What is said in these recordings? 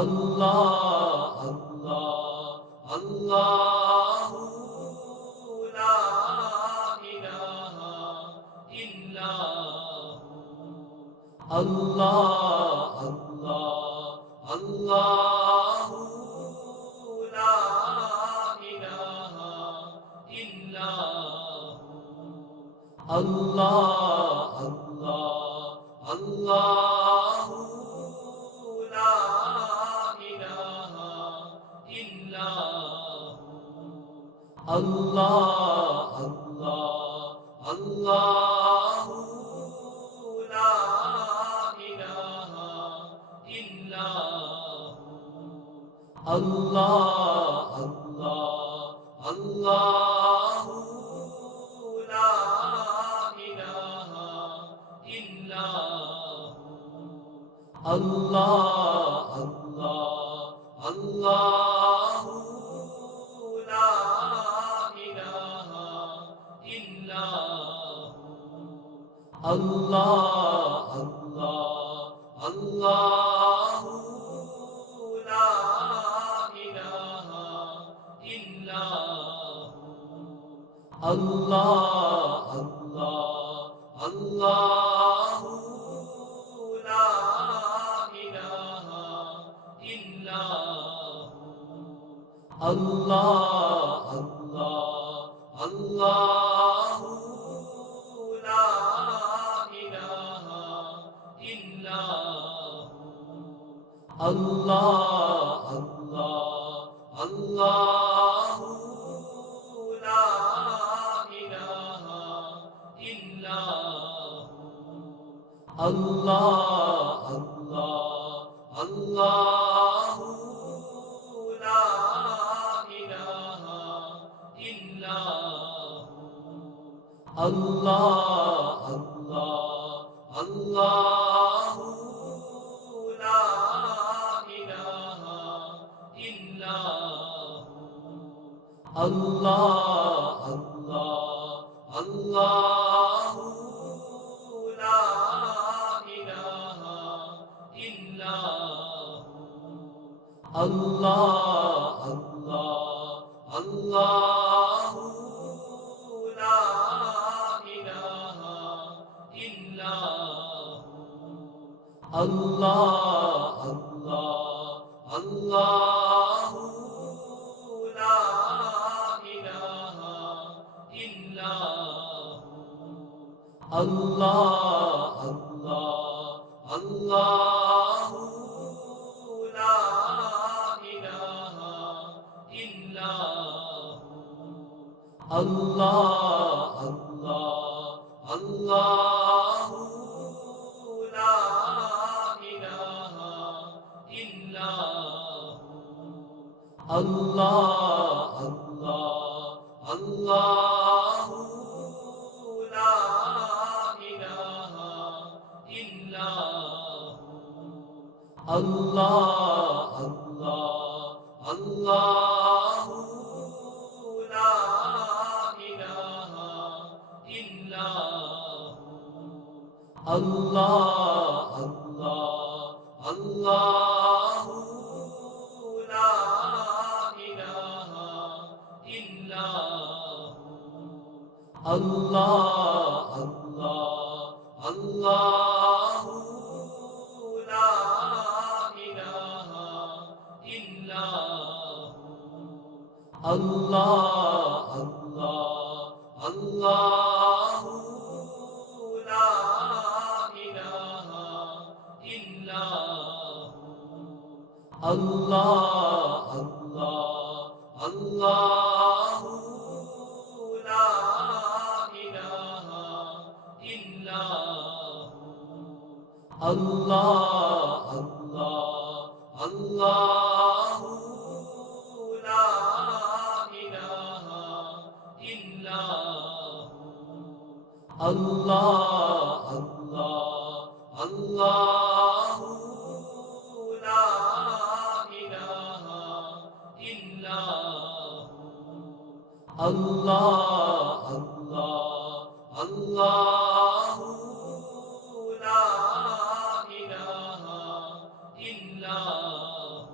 अल्लाह अल्लाह अल्लाहु ला इलाहा इल्लल्लाहु अल्लाह अल्लाह अल्लाहु ला इलाहा इल्लल्लाहु अल्लाह अल्लाह अल्लाहु ला इलाहा इल्लल्लाहु अल्लाह अल्लाह अल्लाहु ला इलाहा इल्लल्लाहु अल्लाह अल्लाह अल्लाहु ला इलाहा इल्लल्लाहु अल्लाह अल्लाह अल्लाहु ला इलाहा इल्लल्लाहु अल्लाह अल्लाह अल्लाहु ला इलाहा इल्लल्लाहु अल्लाह अल्लाह अल्लाहु ला इलाहा इल्लल्लाहु अल्लाह अल्लाह अल्लाहु ला इलाहा इल्लल्लाहु अल्लाह अल्लाह अल्लाहु ला इलाहा इल्लल्लाहु अल्लाह अल्लाह अल्लाहु ला इलाहा इल्लल्लाहु अल्लाह अल्लाह अल्लाहु ला इलाहा इल्लल्लाहु अल्लाह अल्लाह अल्लाहु ला इलाहा इल्लल्लाहु अल्लाह अल्लाह अल्लाहु ला इलाहा इल्लल्लाहु अल्लाह अल्लाह अल्लाहु ला इलाहा इल्लल्लाहु अल्लाह अल्लाह अल्लाहु ला इलाहा इल्लल्लाहु अल्लाह अल्लाह अल्लाहु ला इलाहा इल्लल्लाहु अल्लाह अल्लाह अल्लाहु ला इलाहा इल्लल्लाहु अल्लाह अल्लाह अल्लाहु ला इलाहा इल्लल्लाहु अल्लाह अल्लाह अल्लाहु ला इलाहा इल्लल्लाहु अल्लाह अल्लाह अल्लाहु ला इलाहा इल्लल्लाहु अल्लाह अल्लाह अल्लाहु ला इलाहा इल्लल्लाहु अल्लाह अल्लाह अल्लाहु ला इलाहा इल्लल्लाहु अल्लाह अल्लाह अल्लाहु ला इलाहा इल्लल्लाहु अल्लाह अल्लाह अल्लाहु ला इलाहा इल्लल्लाहु अल्लाह अल्लाह अल्लाहु ला इलाहा इल्लल्लाहु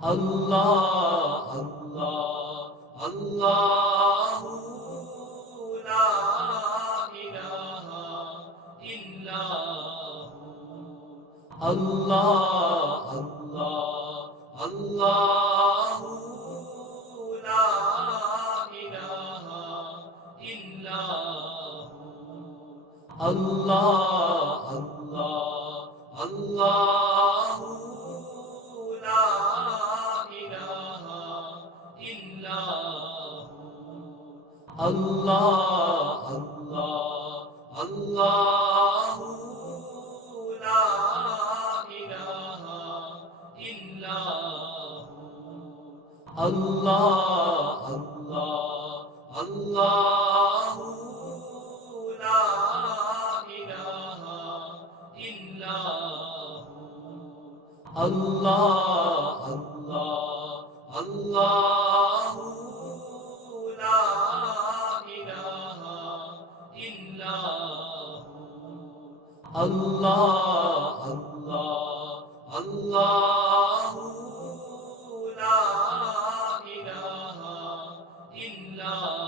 Allah, Allah, Allahu la ilaha illahu. Allah, Allah, Allahu la ilaha illahu. Allah, Allah, Allahu la ilaha illahu. Allah, Allah, Allahu la ilaha illahu. Allah, Allah, Allahu la ilaha illahu. Allah, Allah, Allahu la ilaha illahu. Allah, Allah, Allahu la ilaha illahu.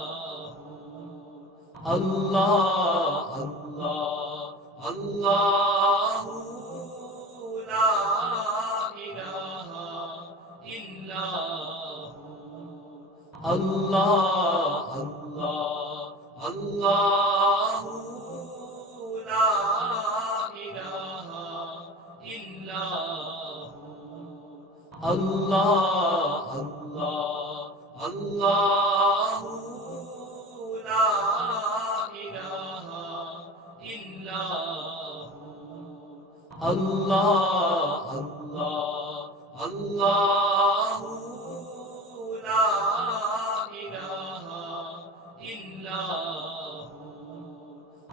Allah, Allah, Allahu la ilaha illahu. Allah, Allah, Allahu la ilaha illahu. Allah, Allah, Allahu la ilaha illahu. Allah, Allah, Allah.